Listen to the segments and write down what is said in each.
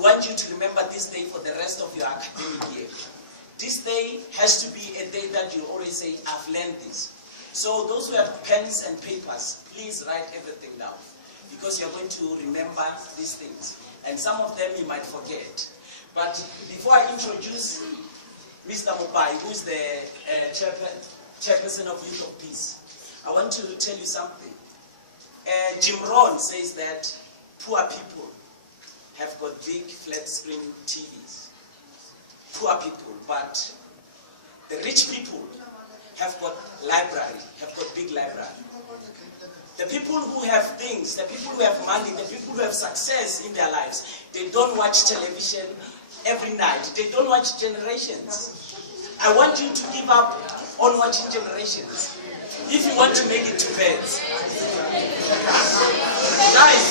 we want you to remember this day for the rest of your academic year. This day has to be a day that you always say, I've learned this. So those who have pens and papers, please write everything down, because you're going to remember these things. And some of them you might forget. But before I introduce Mr. Mobai, who is the chairperson of Youth of Peace, I want to tell you something. Jim Rohn says that poor people have got big flat screen TVs. Poor people, but the rich people have got library, have got big library. The people who have things, the people who have money, the people who have success in their lives, they don't watch television every night. They don't watch Generations. I want you to give up on watching Generations if you want to make it to bed. Guys,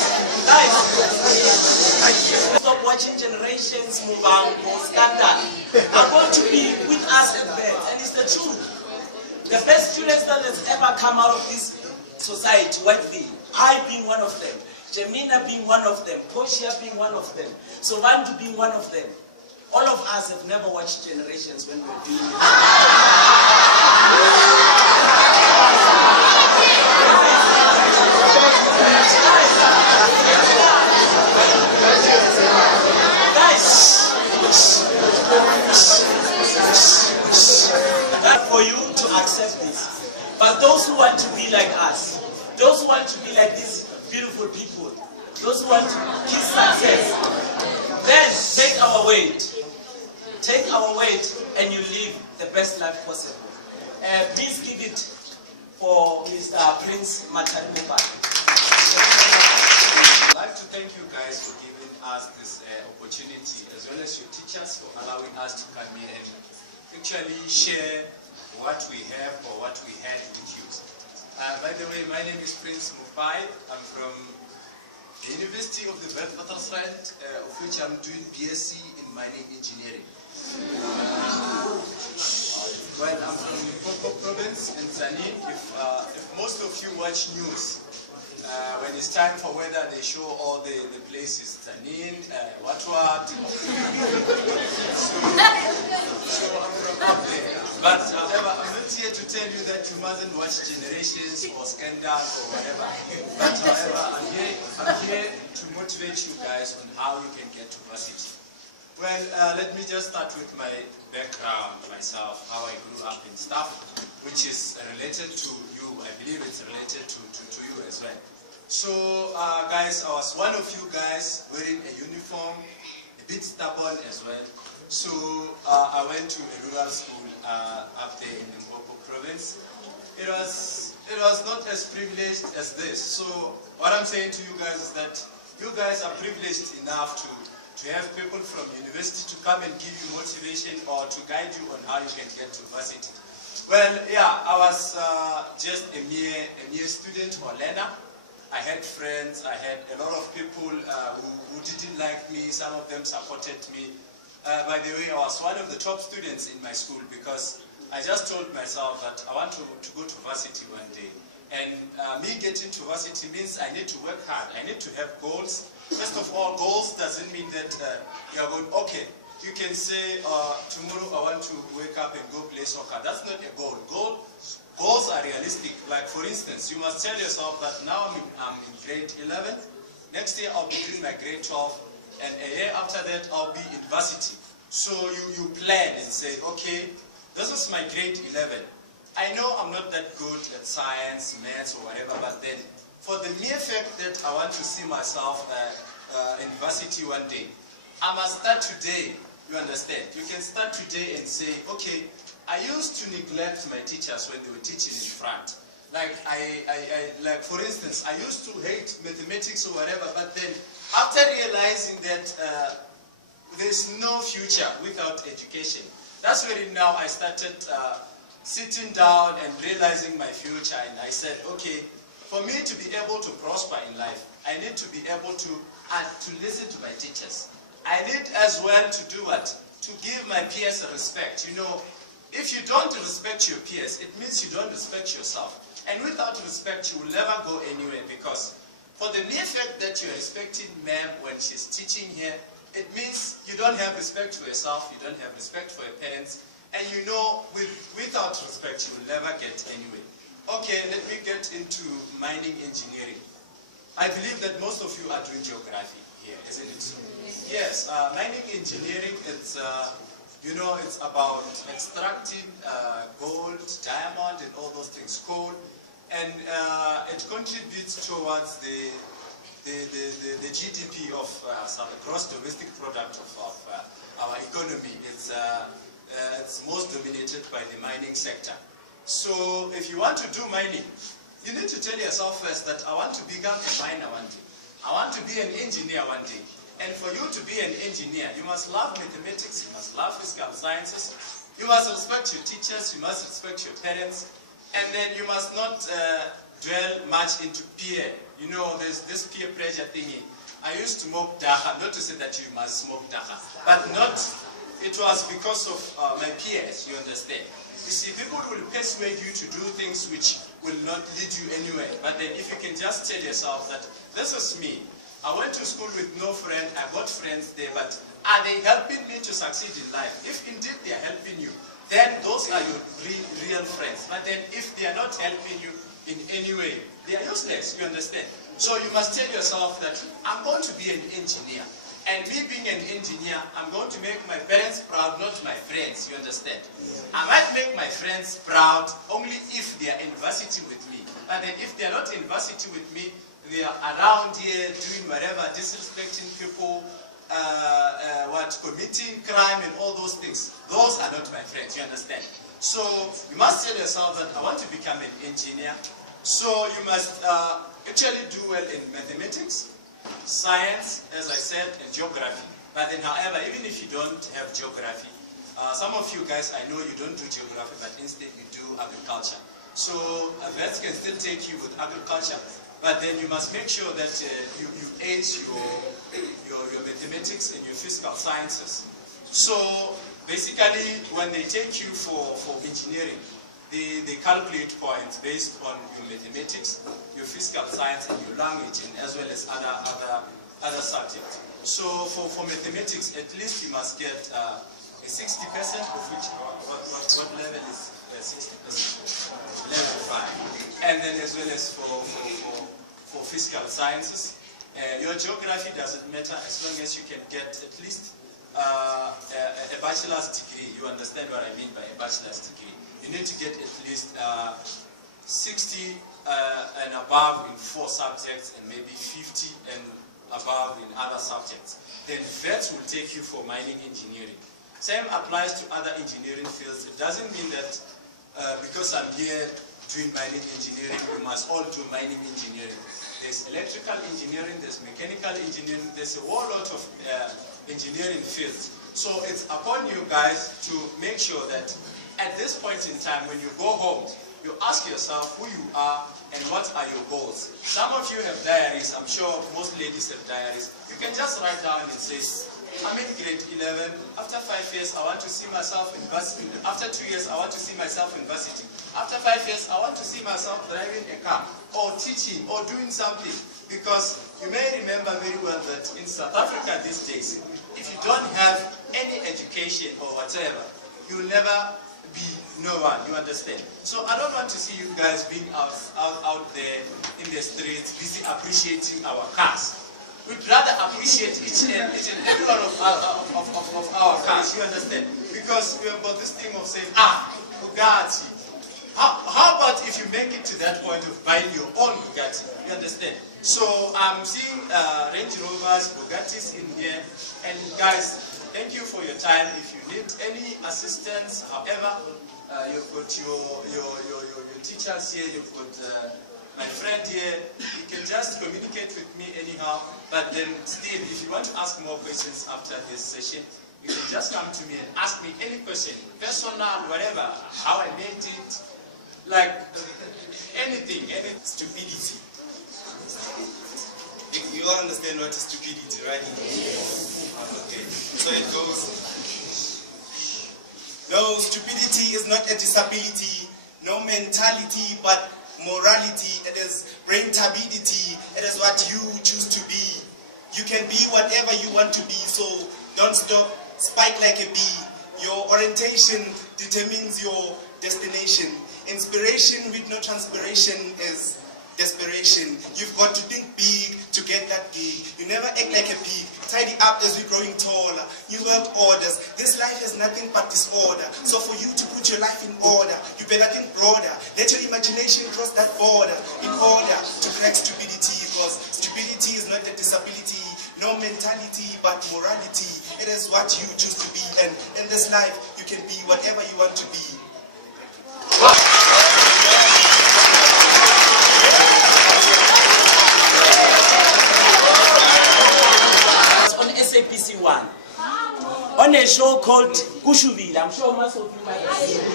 stop watching Generations, Mubango, Scandal. Are going to be with us at bed, and it's the truth. The best students that has ever come out of this society, Whiteville, I being one of them, Jemina being one of them, Koshia being one of them, Sovandu being one of them. All of us have never watched Generations when we were doing it. For you to accept this. But those who want to be like us, those who want to be like these beautiful people, those who want to kiss success, then take our weight. Take our weight and you live the best life possible. Please give it for Mr. Prince Matarimba. I'd like to thank you guys for giving us this opportunity, as well as your teachers for allowing us to come here and actually share what we have or what we had with you. By the way, my name is Prince Mupai. I'm from the University of the Witwatersrand, of which I'm doing BSc in mining engineering. Well, I'm from Limpopo province in Zanin. If most of you watch news, when it's time for weather, they show all the places, Zanin, Etwatwa. So I'm from up there. But however, I'm not here to tell you that you mustn't watch Generations or Scandal or whatever. But however, I'm here to motivate you guys on how you can get to varsity. Well, let me just start with my background myself, how I grew up and stuff, which is related to you. I believe it's related to you as well. So, guys, I was one of you guys wearing a uniform, a bit stubborn as well. So, I went to a rural school up there in Limpopo province. It was not as privileged as this. So, what I'm saying to you guys is that you guys are privileged enough to have people from university to come and give you motivation or to guide you on how you can get to varsity. Well, yeah, I was just a mere student or learner. I had friends, I had a lot of people who didn't like me, some of them supported me. By the way, I was one of the top students in my school because I just told myself that I want to go to varsity one day. And me getting to varsity means I need to work hard, I need to have goals. First of all, goals doesn't mean that you are going, okay, you can say tomorrow I want to wake up and go play soccer. That's not a goal. Goals are realistic. Like for instance, you must tell yourself that now I'm in grade 11, next year I'll be doing my grade 12, and a year after that I'll be in varsity. So you plan and say, okay, this is my grade 11. I know I'm not that good at science, maths or whatever, but then for the mere fact that I want to see myself in varsity one day, I must start today, you understand? You can start today and say, okay, I used to neglect my teachers when they were teaching in front. Like, like for instance, I used to hate mathematics or whatever, but then after realizing that there's no future without education, that's when now I started sitting down and realizing my future, and I said, okay, for me to be able to prosper in life, I need to be able to listen to my teachers. I need as well to do what? To give my peers a respect. You know, if you don't respect your peers, it means you don't respect yourself. And without respect, you will never go anywhere, because for the mere fact that you're respecting ma'am when she's teaching here, it means you don't have respect for yourself, you don't have respect for your parents, and you know without respect you will never get anywhere. Okay, let me get into mining engineering. I believe that most of you are doing geography here, isn't it? Yes, mining engineering, it's, you know, it's about extracting gold, diamond, and all those things, coal, and it contributes towards the GDP of some gross domestic product of our economy. It's most dominated by the mining sector. So if you want to do mining, you need to tell yourself first that I want to become a miner one day. I want to be an engineer one day. And for you to be an engineer, you must love mathematics, you must love physical sciences, you must respect your teachers, you must respect your parents, and then you must not dwell much into peer. You know, there's this peer pressure thingy. I used to smoke dacha, not to say that you must smoke dacha, but not, it was because of my peers, you understand. You see, people will persuade you to do things which will not lead you anywhere. But then if you can just tell yourself that this is me. I went to school with no friend, I got friends there, but are they helping me to succeed in life? If indeed they are helping you, then those are your real friends. But then if they are not helping you in any way, they are useless, you understand? So you must tell yourself that I'm going to be an engineer. And me being an engineer, I'm going to make my parents proud, not my friends, you understand? I might make my friends proud only if they are in university with me. But then if they are not in university with me, they are around here doing whatever, disrespecting people, committing crime and all those things. Those are not my friends, you understand? So you must tell yourself that I want to become an engineer. So you must actually do well in mathematics, science, as I said, and geography. But then, however, even if you don't have geography, some of you guys, I know you don't do geography, but instead you do agriculture. So that can still take you with agriculture, but then you must make sure that you ace your mathematics and your physical sciences. So basically, when they take you for engineering, they calculate points based on your mathematics, your physical science, and your language, and as well as other subjects. So for mathematics, at least you must get a 60%, of which what level is 60%? Level 5. And then as well as for physical sciences, your geography doesn't matter as long as you can get at least a bachelor's degree. You understand what I mean by a bachelor's degree? You need to get at least 60 and above in 4 subjects and maybe 50 and above in other subjects. Then that will take you for mining engineering. Same applies to other engineering fields. It doesn't mean that because I'm here doing mining engineering, we must all do mining engineering. There's electrical engineering, there's mechanical engineering, there's a whole lot of engineering fields. So it's upon you guys to make sure that at this point in time, when you go home, you ask yourself who you are and what are your goals. Some of you have diaries. I'm sure most ladies have diaries. You can just write down and say, I'm in grade 11. After 5 years, I want to see myself in university. After 2 years, I want to see myself in university. After 5 years, I want to see myself driving a car or teaching or doing something. Because you may remember very well that in South Africa these days, if you don't have any education or whatever, you will never be no one, you understand? So I don't want to see you guys being out there in the streets, busy appreciating our cars. We'd rather appreciate each and every one of our cars, you understand? Because we have got this thing of saying, Bugatti. How about if you make it to that point of buying your own Bugatti, you understand? So I'm seeing Range Rovers, Bugattis in here, and guys, thank you for your time. If you need any assistance, however, you've got your teachers here, you've got my friend here. You can just communicate with me anyhow. But then still, if you want to ask more questions after this session, you can just come to me and ask me any question, personal, whatever, how I made it, like anything, any stupidity. You all understand what is stupidity, right? Okay, so it goes. No, stupidity is not a disability, no mentality, but morality. It is brain-tabidity. It is what you choose to be. You can be whatever you want to be, so Don't stop, spike like a bee. Your orientation determines your destination. Inspiration with no transpiration is desperation. You've got to think big to get that gig. You never act like a pig. Tidy up as we're growing taller. New world orders. This life has nothing but disorder. So for you to put your life in order, you better think broader. Let your imagination cross that border in order to crack stupidity. Because stupidity is not a disability, no mentality, but morality. It is what you choose to be. And in this life, you can be whatever you want to be. SABC 1 on a show called Kushuvile. I'm sure most of you might have seen it.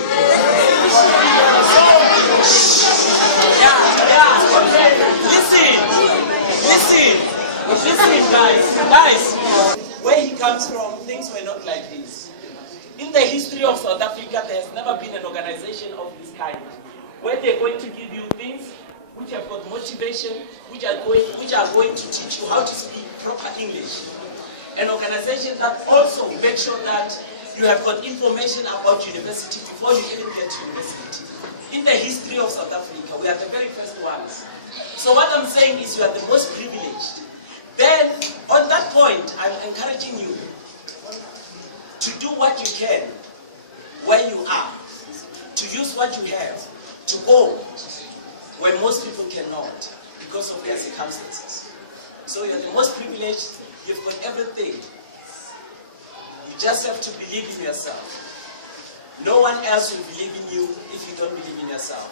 Listen, guys. Where he comes from, things were not like this. In the history of South Africa, there has never been an organization of this kind, where they're going to give you things which have got motivation, which are going to teach you how to speak proper English. An organization that also makes sure that you have got information about university before you even get to university. In the history of South Africa, we are the very first ones. So what I'm saying is you are the most privileged. Then, on that point, I'm encouraging you to do what you can where you are, to use what you have, to go where most people cannot because of their circumstances. So you're the most privileged. You've got everything. You just have to believe in yourself. No one else will believe in you if you don't believe in yourself.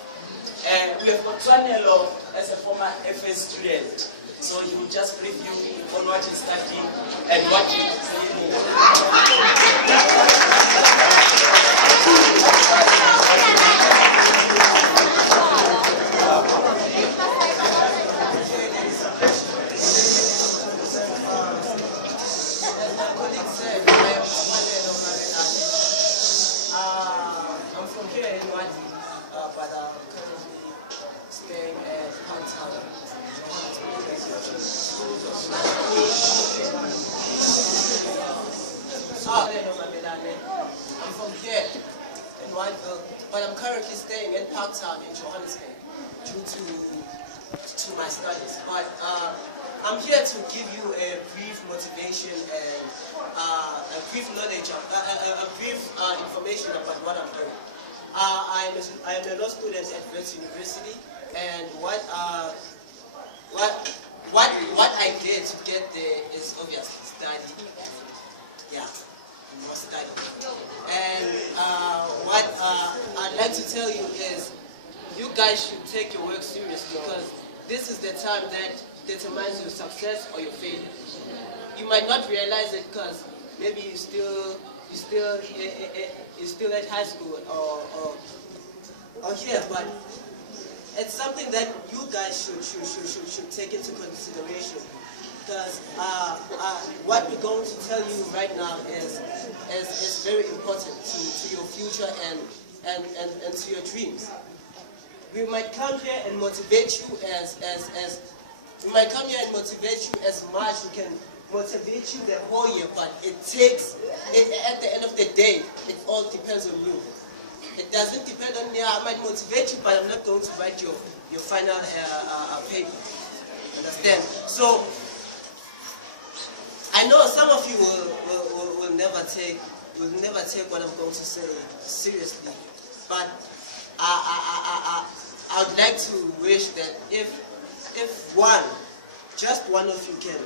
We have got Twanelo as a former FS student. So he will just brief you on what he's studying and what he's saying. I'm from here in Etwatwa, but I'm currently staying at Gauteng. I'm from here in Whiteville, but I'm currently staying in Parktown in Johannesburg due to my studies. But I'm here to give you a brief motivation and a brief knowledge, a brief information about what I'm doing. I am a law student at WCCO University, and what I did to get there is obviously study. Yeah, more study. And what I'd like to tell you is, you guys should take your work seriously, because this is the time that determines your success or your failure. You might not realize it because maybe you're still at high school or here, but it's something that you guys should take into consideration, because what we're going to tell you right now is very important to your future and to your dreams. We might come here and motivate you as much. We can motivate you the whole year, but at the end of the day, it all depends on you. It doesn't depend on me. I might motivate you, but I'm not going to write your final paper. Understand? So I know some of you will never take what I'm going to say seriously, but I would like to wish that if just one of you can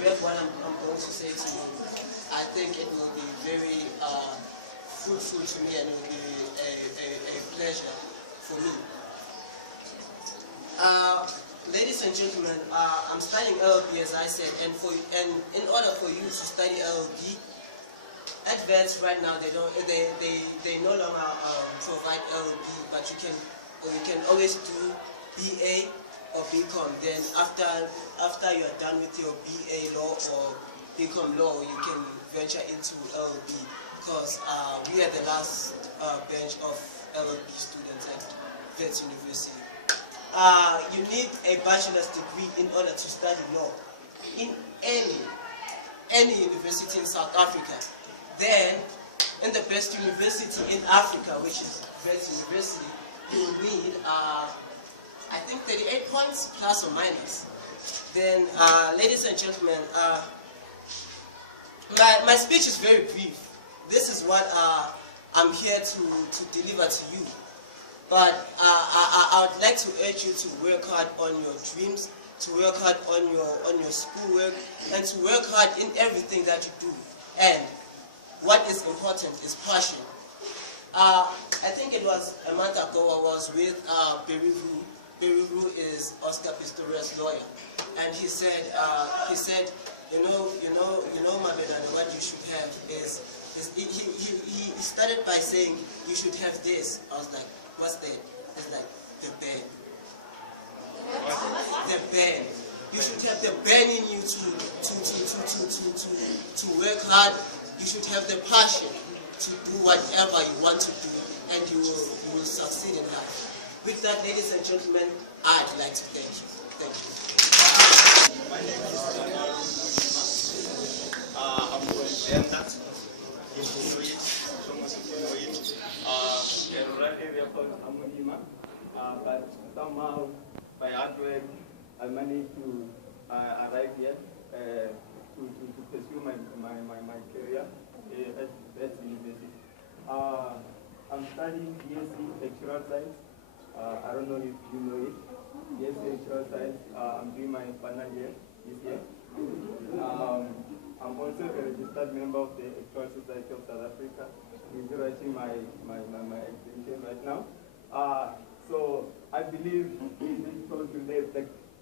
grab what I'm going to say to you, I think it will be very fruitful to me, and it will be a pleasure for me. Ladies and gentlemen, I'm studying LLB, as I said, and in order for you to study LLB, advanced right now they no longer provide LLB, but you can always do BA or BCom. Then after you are done with your BA law or BCom law, you can venture into LLB, because we are the last bench of LLB students at WCCO University. You need a bachelor's degree in order to study law in any any university in South Africa. Then, in the best university in Africa, which is Wits University, you will need, I think, 38 points, plus or minus. Then, ladies and gentlemen, my speech is very brief. This is what I'm here to deliver to you. But I would like to urge you to work hard on your dreams, to work hard on your schoolwork, and to work hard in everything that you do. And what is important is passion. I think it was a month ago I was with Berivu. Berivu is Oscar Pistorius' lawyer, and he said, you know, my brother, what you should have is he started by saying you should have this. I was like, what's that? It's like the band. The band. You should have the band in you to work hard. You should have the passion to do whatever you want to do, and you will succeed in life. With that, ladies and gentlemen, I'd like to thank you. Thank you. My name is I'm from Uganda. In a rural area called Amunima, but somehow by hard work I managed to arrive here to pursue my career at that university. I'm studying BSc Lectural Science. I don't know if you know it. BSc Lectural Science. I'm doing my final year this year. I'm also a registered member of the Etwatwa Society of South Africa. I'm writing my exhibition right now. So I believe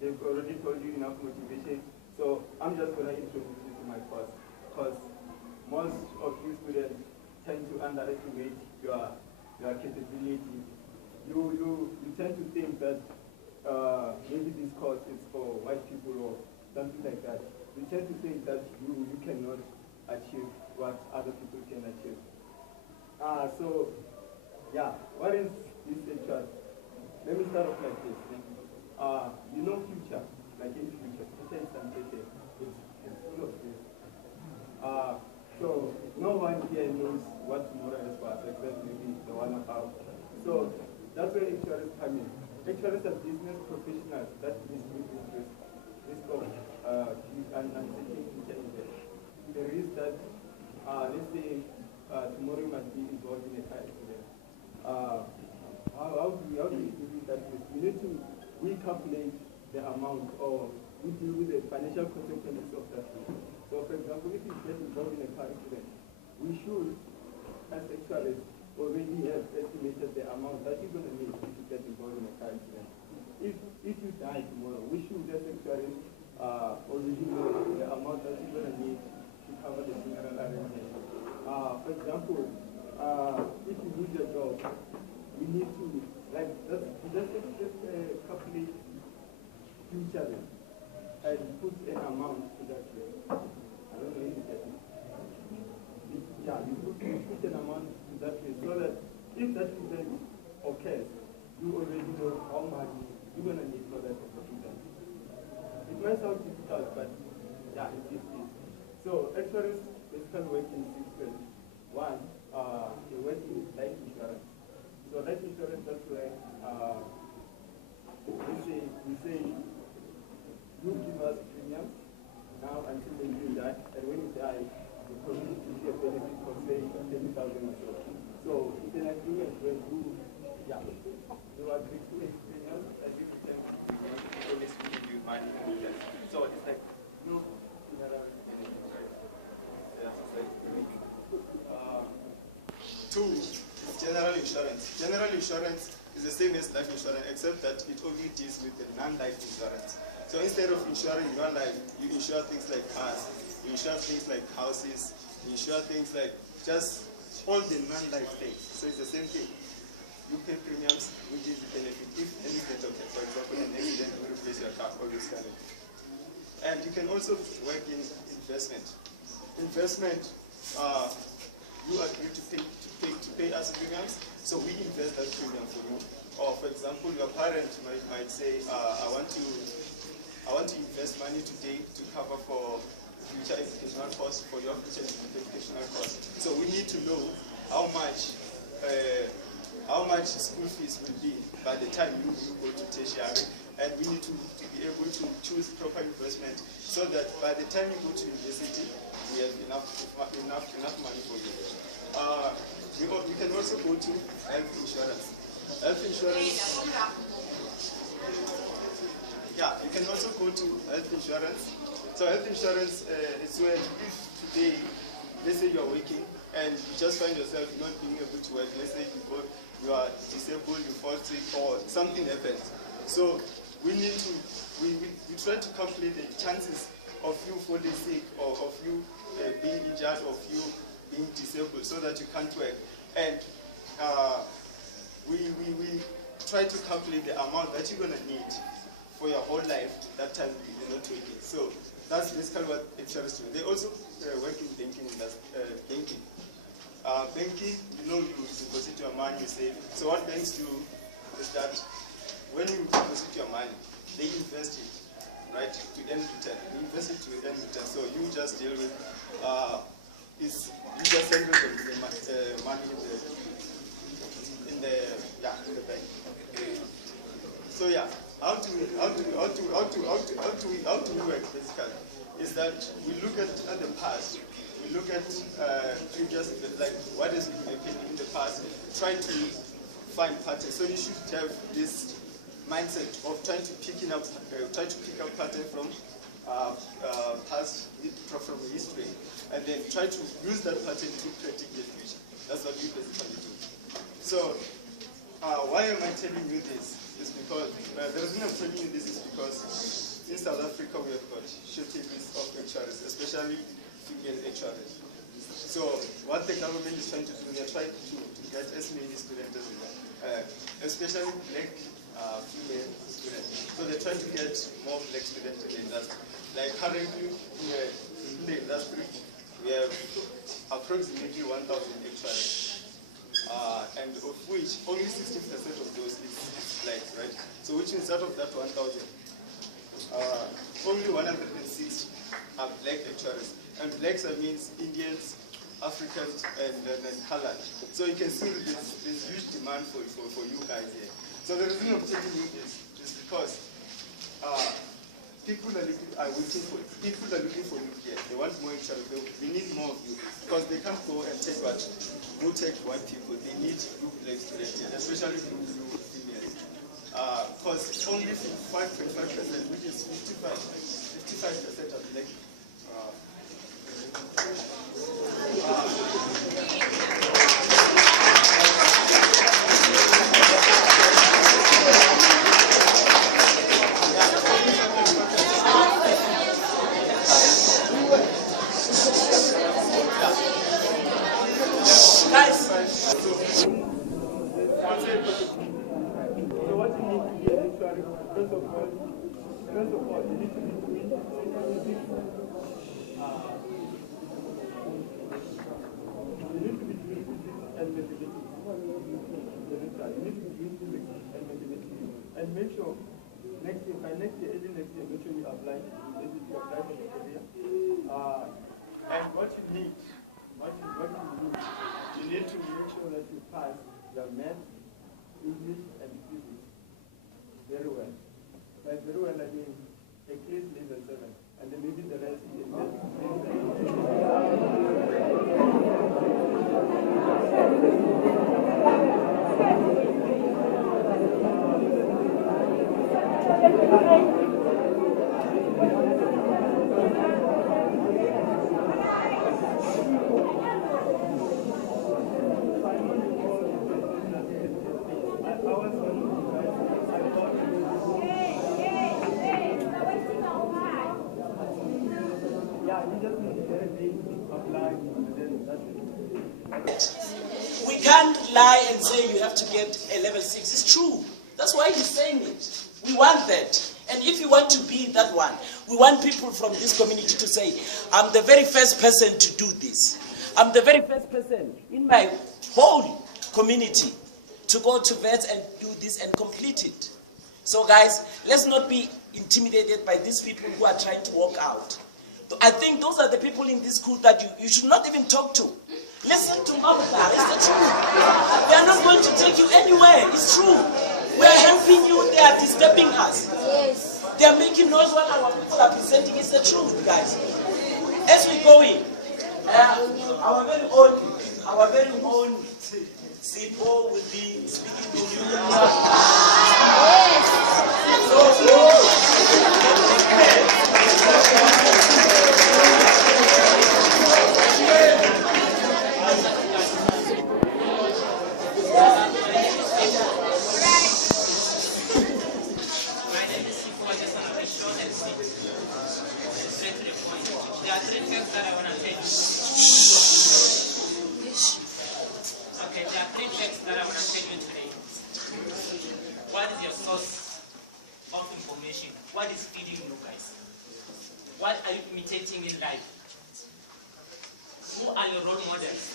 they've already told you enough motivation. So I'm just going to introduce you to my course, because most of you students tend to underestimate your capability. You tend to think that maybe this course is for white people or something like that. You tend to think that you cannot achieve what other people can achieve. So, yeah, what is this actually? Let me start off like this. You know future, like in future is uncertain. It's full of this. So, no one here knows what tomorrow is for us, except maybe the one about. So, that's where insurance come in. Insurance are business professionals that risk of uncertain future events. The risk that, let's say, tomorrow you might be involved in a car accident. How do we deal with that risk? We need to recalculate the amount, or we deal with the financial consequences of that risk. So, for example, if you get involved in a car accident, we should, as actuaries, already have estimated the amount that you're going to need if you get involved in a car accident. If you die tomorrow, we should, as actuaries, already know the amount that you're going to need to cover the funeral arrangement. For example, if you lose your job, we need to, like, just calculate future and put an amount to that rate. I don't know if you get it. Yeah, you put an amount to that rate so that if that event occurs, you already know how much you're going to need for that event. It might sound difficult, but yeah, it is. So, actuaries basically work in 6 ways. One, they work in life insurance. So life insurance, that's where we say you give us premiums now until the day you die, and when you die, the community gives you a benefit for say 10,000 or so. So it's an agreement where you agree to pay premiums, and you can always give you money. So it's like no funeral anything, right? Yeah, it's like Two is general insurance. General insurance is the same as life insurance, except that it only deals with the non-life insurance. So instead of insuring your life, you insure things like cars, you insure things like houses, you insure things like just all the non-life things. So it's the same thing. You pay premiums, which is the benefit. If anything okay, for example, an accident, you replace your car, all this kind of thing. And you can also work in investment. Investment, you agree to pay us premiums, so we invest that premium for you. Or for example, your parent might say, I want to invest money today to cover for future educational costs. cost for your future educational cost. So we need to know how much school fees will be by the time you go to tertiary, and we need to be able to choose proper investment so that by the time you go to university, we have enough money for you. You can also go to health insurance. Health insurance. Yeah, you can also go to health insurance. So health insurance is when if today, let's say you're working and you just find yourself not being able to work, let's say you are disabled, you fall sick, or something happens. So we try to calculate the chances of you falling sick or of you being injured, of you being disabled, so that you can't work. And we try to calculate the amount that you're going to need for your whole life that time you're not working. So that's basically what actuaries do. They also work in banking. Banking, you deposit your money, you save. So what banks do is that when you deposit your money, they invest it, right, to earn return. They invest it to earn return. So you just deal with, you just send the money in the bank. So yeah, how do we work basically? Is that we look at the past. We look at previous, like what has been happening in the past, try to find patterns. So you should have this mindset of trying to pick up patterns from past, from history, and then try to use that pattern to predict the future. That's what we basically do. So why am I telling you this? Is because the reason I'm telling you this is because in South Africa we have got shortages of HRs, especially female HRs. So what the government is trying to do, they're trying to get as many students as well, especially black female students. So they're trying to get more black students in the industry. Like currently in the industry, we have approximately 1,000 HRs, and of which only 60% of those is black, right? So which means out of that 1,000, only 106 are black HRs. And blacks means Indians, Africans, and colored. So you can see there's huge demand for you guys here. So the reason I'm telling you this is because people are looking for you here. They want more HRs. They need more of you because they can't go and take white people. They need you black students here, especially you females. Because only 5.5%, which is 55% of black. First of all, you need to be doing and make sure by next year, make sure you apply for the career. And what you need, you need to make sure that you pass your math, English, and physics very well. Like very well, I mean, at least level 7, and then maybe the rest is We can't lie and say you have to get a level 6. It's true. That's why he's saying it. We want that. And if you want to be that one, we want people from this community to say, I'm the very first person to do this. I'm the very first person in my whole community to go to vets and do this and complete it. So guys, let's not be intimidated by these people who are trying to walk out. I think those are the people in this school that you should not even talk to. Listen to Mabda, it's the truth. They are not going to take you anywhere, it's true. We are helping you, they are disturbing us. Yes. They are making noise while our people are presenting, it's the truth, guys. As we go in, our very own Sipo will be speaking to you. What is your source of information? What is feeding you guys? What are you imitating in life? Who are your role models?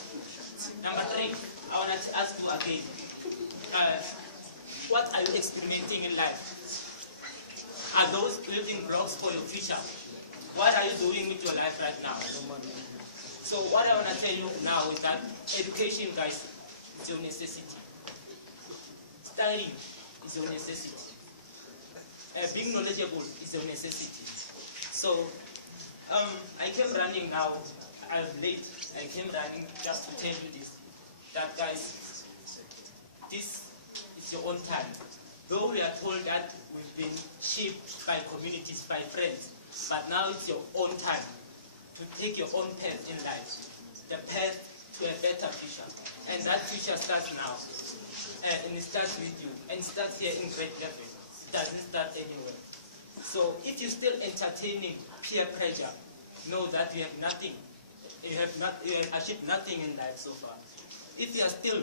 Number 3, I want to ask you again. What are you experimenting in life? Are those building blocks for your future? What are you doing with your life right now? So what I want to tell you now is that education, guys, is your necessity. Studying is your necessity. Being knowledgeable is your necessity. So I came running now. I'm late. I came running just to tell you this. That guys, this is your own time. Though we are told that we've been shaped by communities, by friends, but now it's your own time to take your own path in life, the path to a better future. And that future starts now. And it starts with you. And it starts here in grade level. It doesn't start anywhere. So if you're still entertaining peer pressure, know that you have nothing. You have achieved nothing in life so far. If you are still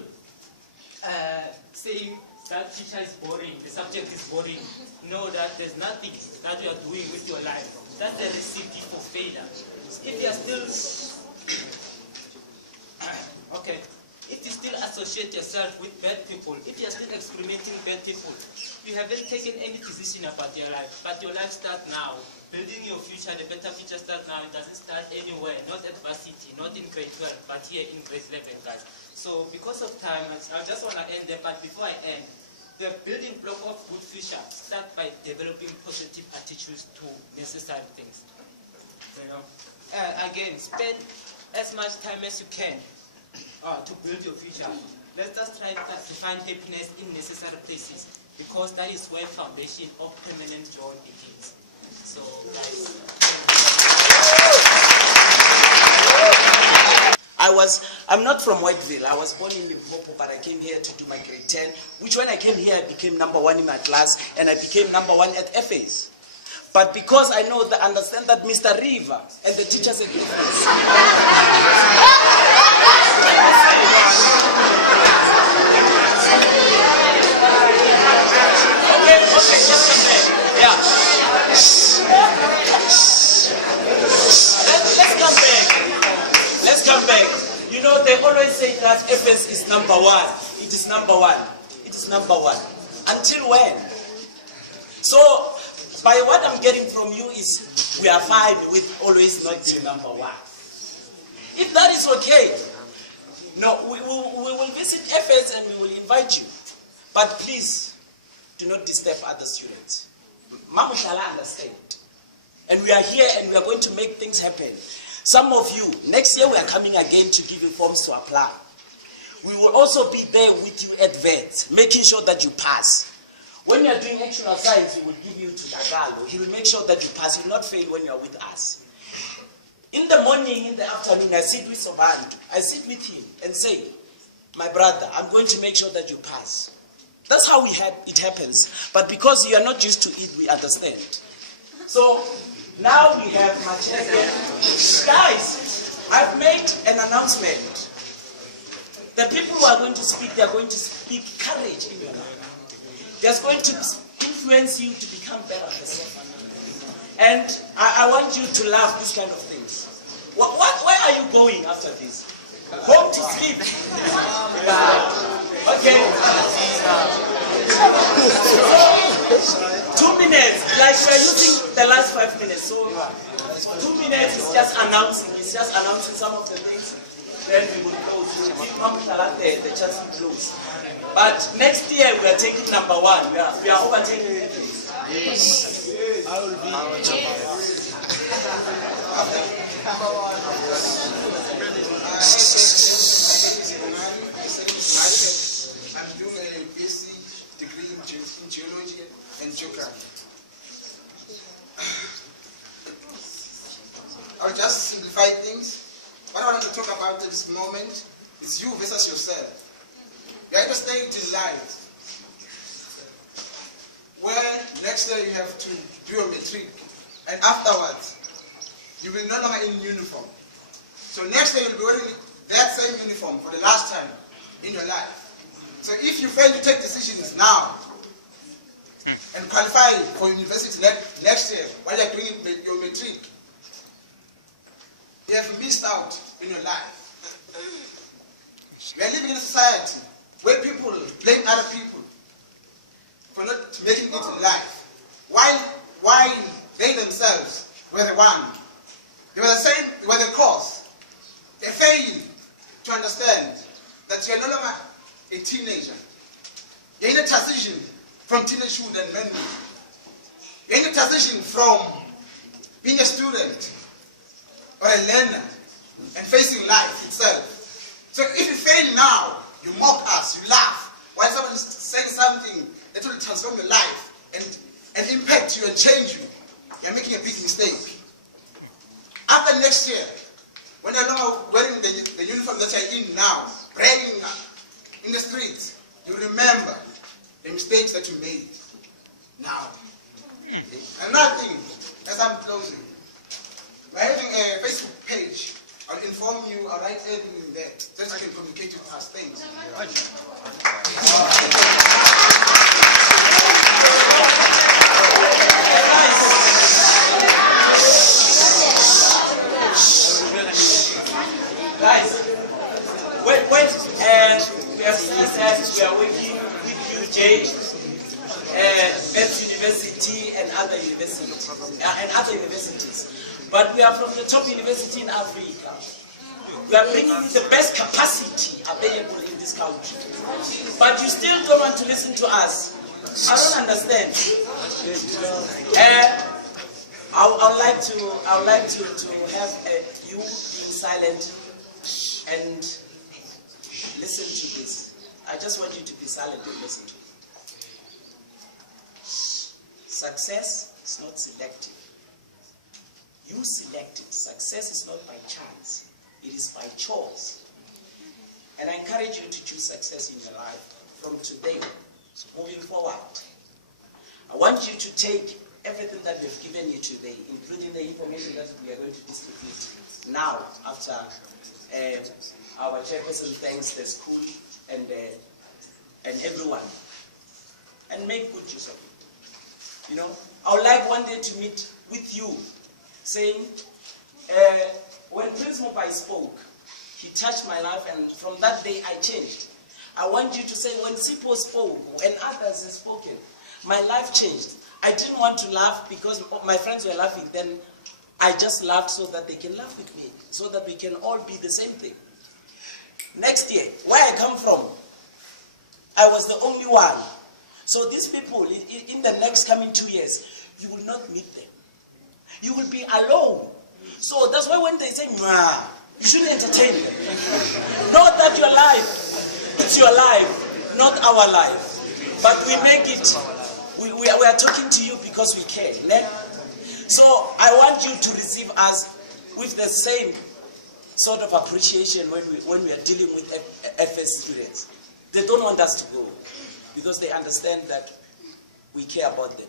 saying that teacher is boring, the subject is boring, know that there's nothing that you are doing with your life. That's the recipe for failure. If you are still okay, if you still associate yourself with bad people, if you are still experimenting bad people, you haven't taken any decision about your life, but your life starts now. Building your future, the better future starts now. It doesn't start anywhere, not at varsity, not in grade 12, but here in grade 11, guys. So because of time, I just want to end there, but before I end, the building block of good future starts by developing positive attitudes to necessary things. You know? Again, spend as much time as you can to build your future. Let us try to find happiness in necessary places, because that is where foundation of permanent joy begins. So, guys. I'm not from Whiteville. I was born in Limpopo, but I came here to do my grade 10, which when I came here, I became number 1 in my class, and I became number 1 at FAs. But because I understand that Mr. River and the teachers at FAs. Okay, just come back. Yeah. Let's come back. You know, they always say that FS is number 1. It is number 1. It is number 1. Until when? So, by what I'm getting from you is we are fine with always not being number 1. If that is okay, no, we will visit FS and we will invite you. But please, do not disturb other students. Mamushala understand. And we are here and we are going to make things happen. Some of you, next year we are coming again to give you forms to apply. We will also be there with you at VET, making sure that you pass. When you are doing actual science, we will give you to Dagalo. He will make sure that you pass. You will not fail when you are with us. In the morning, in the afternoon, I sit with Sobantu. I sit with him and say, my brother, I'm going to make sure that you pass. That's how it happens. But because you are not used to it, we understand. So, now we have much again. Guys, I've made an announcement. The people who are going to speak, they are going to speak courage in your life. They're going to influence you to become better person. And I want you to love this kind of things. Where are you going after this? Home to sleep. Okay. 2 minutes, like we are using the last 5 minutes. So 2 minutes is just announcing. It's just announcing some of the things. Then we will close. We will give Mamshala the chance to close. But next year we are taking number 1. We are overtaking it. Yes. I will be. I'm doing a basic degree in geology and geography. I'll just simplify things. What I want to talk about at this moment is you versus yourself. You are at a stage in life where next year you have to do your matric, and afterwards you will no longer in uniform. So next year you'll be wearing that same uniform for the last time in your life. So if you fail to take decisions now and qualify for university next year while you're doing your matric, you have missed out in your life. We are living in a society where people blame other people for not making it in life, while they themselves were the one. They were the same, they were the cause. They failed to understand that you are no longer a teenager. You're in a transition from teenagehood and manhood. You're in a transition from being a student or a learner and facing life itself. So if you fail now, you mock us, you laugh, while someone is saying something that will transform your life and impact you and change you, you're making a big mistake. After next year, when you're no longer wearing the uniform that you're in now, bragging in the streets, you remember the mistakes that you made now. Another thing, as I'm closing, we're having a Facebook page. I'll inform you, I'll write everything in there, so that I can communicate with us. Thanks. Guys, when we have said we are working with UJ, Beth University and other universities, but we are from the top university in Africa. We are bringing the best capacity available in this country, but you still don't want to listen to us. I don't understand. I would like to have you being silent and listen to this. I just want you to be silent and listen to it. Success is not selective. You select it. Success is not by chance. It is by choice. And I encourage you to choose success in your life from today, moving forward. I want you to take everything that we've given you today, including the information that we are going to distribute now after our chairperson thanks the school and everyone, and make good use of it. You know, I would like one day to meet with you, saying, when Prince Mopai spoke, he touched my life, and from that day I changed. I want you to say, when Sipo spoke, when others have spoken, my life changed. I didn't want to laugh because my friends were laughing, then I just laughed so that they can laugh with me, so that we can all be the same thing. Next year, where I come from, I was the only one. So these people, in the next coming 2 years, you will not meet them. You will be alone. So that's why when they say, "Mwah," you shouldn't entertain them. Know that your life, it's your life, not our life. But we make it, we are talking to you because we care. Ne? So I want you to receive us with the same sort of appreciation when we are dealing with FS students. They don't want us to go because they understand that we care about them.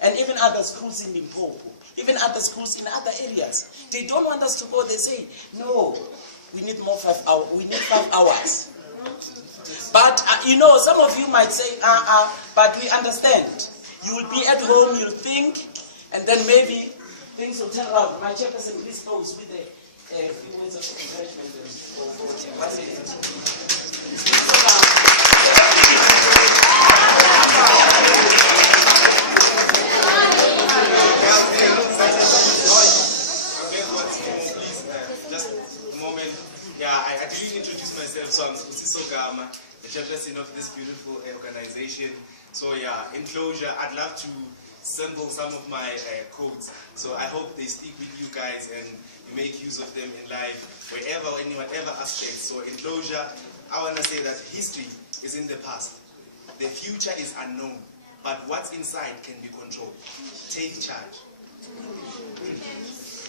And even other schools in Limpopo, even other schools in other areas, they don't want us to go. They say, no, we need more 5 hours. We need 5 hours. But you know, some of you might say, but we understand. You will be at home, you'll think, and then maybe things will turn around. My chairperson, please close with a few words of encouragement. didn't introduce myself, so I'm Usiso Gama, the chairperson of this beautiful organization. So yeah, in closure, I'd love to sample some of my quotes. So I hope they stick with you guys and you make use of them in life, wherever, in whatever aspect. So in closure, I want to say that history is in the past. The future is unknown, but what's inside can be controlled. Take charge.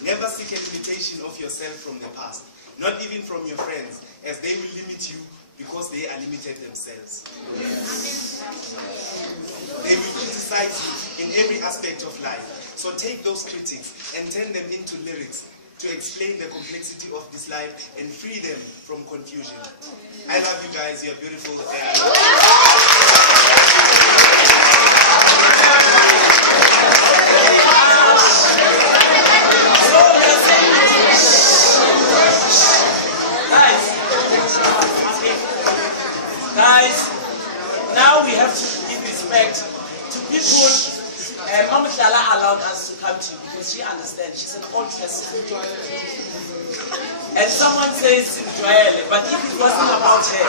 Never seek an imitation of yourself from the past, not even from your friends, as they will limit you because they are limited themselves. They will criticize you in every aspect of life. So take those critics and turn them into lyrics to explain the complexity of this life and free them from confusion. I love you guys, you're beautiful. Guys, now we have to give respect to people. Mama Dala allowed us to come to you because she understands. She's an old person. And someone says Joelle, but if it wasn't about her,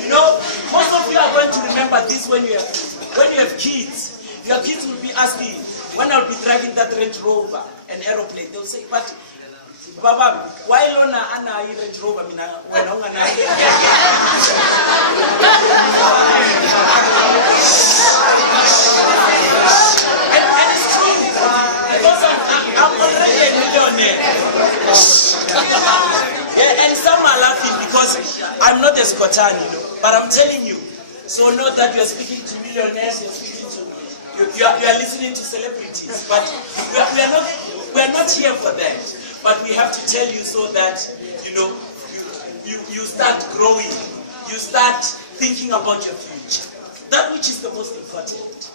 you know, most of you are going to remember this when you have kids. Your kids will be asking, when I'll be driving that Range Rover, an aeroplane, they'll say, but Baba, why Lona Anna Range Rover mina when and it's true because I'm already a millionaire. Yeah, and some are laughing because I'm not a Scotan, you know, but I'm telling you. So know that you are speaking to millionaires, you're speaking to you are listening to celebrities, but we are not here for that. But we have to tell you so that, you know, you start growing. You start thinking about your future. That which is the most important.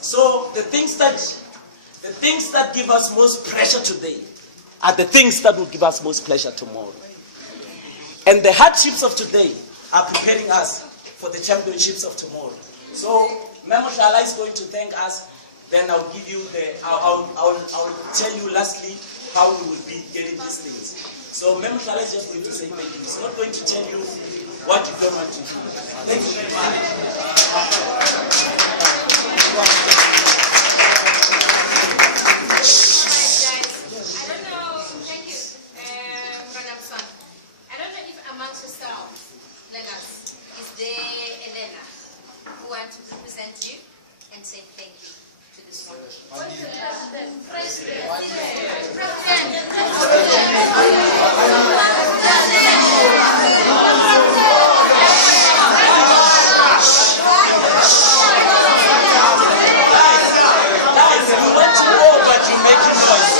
So the things that give us most pressure today are the things that will give us most pleasure tomorrow. And the hardships of today are preparing us for the championships of tomorrow. So Memo Shala is going to thank us. Then I'll give you I'll tell you lastly how we will be getting these things. So Memo Shala is just going to say thank you. He's not going to tell you what you don't want to do. Thank you very much. You and say thank you to this one. Guys, you want to go, but you're making noise.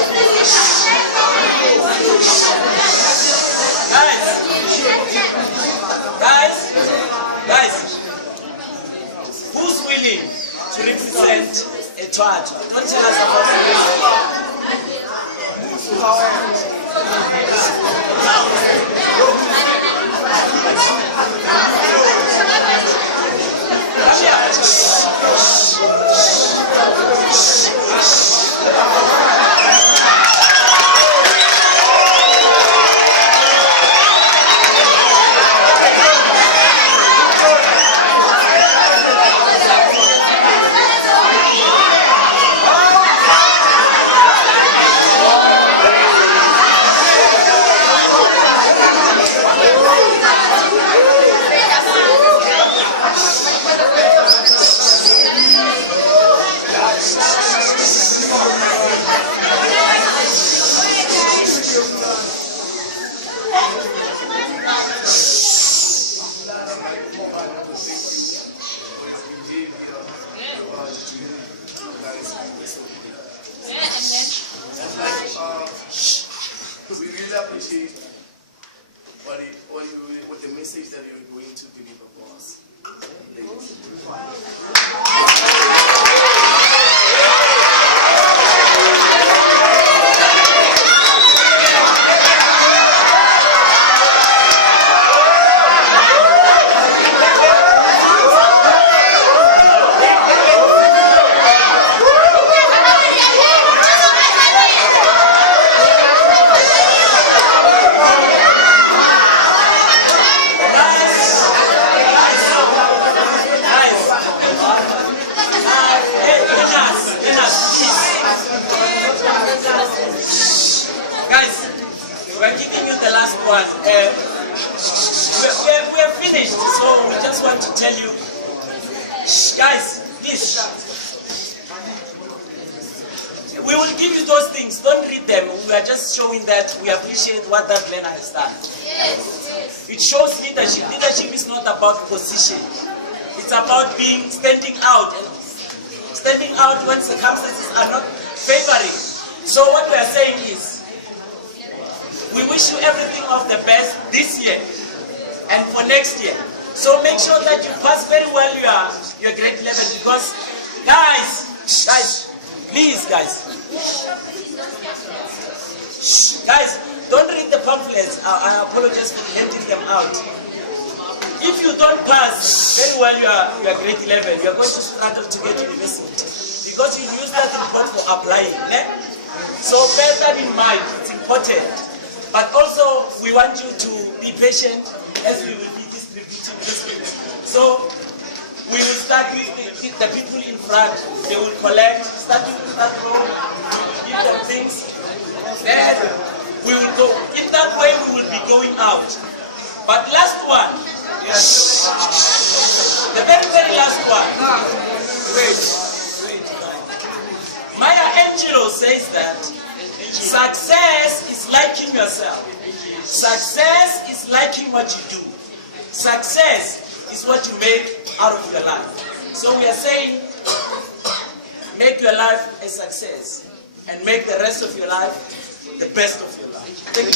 Guys, who's willing to represent Etwatwa? Don't tell us about we really appreciate what the message that you're going to deliver for us. Guys, we're giving you the last one. We're finished, so we just want to tell you, guys, please. We will give you those things. Don't read them. We are just showing that we appreciate what that learner has done. Yes. It shows leadership. Leadership is not about position. It's about standing out. And standing out when circumstances are not favoring. So what we are saying is, we wish you everything of the best this year and for next year. So make sure that you pass very well your grade 11, because guys, please guys, don't read the pamphlets. I apologize for handing them out. If you don't pass very well your grade 11, you are going to struggle to get to university, because you use that report for applying. So bear that in mind, it's important. But also, we want you to be patient as we will be distributing this. So we will start with the people in front. They will collect, starting with that row, we will give them things. Then we will go. In that way, we will be going out. But last one, the very, very last one. Maya Angelou says that success is liking yourself. Success is liking what you do. Success is what you make out of your life. So we are saying, make your life a success and make the rest of your life the best of your life. Thank you.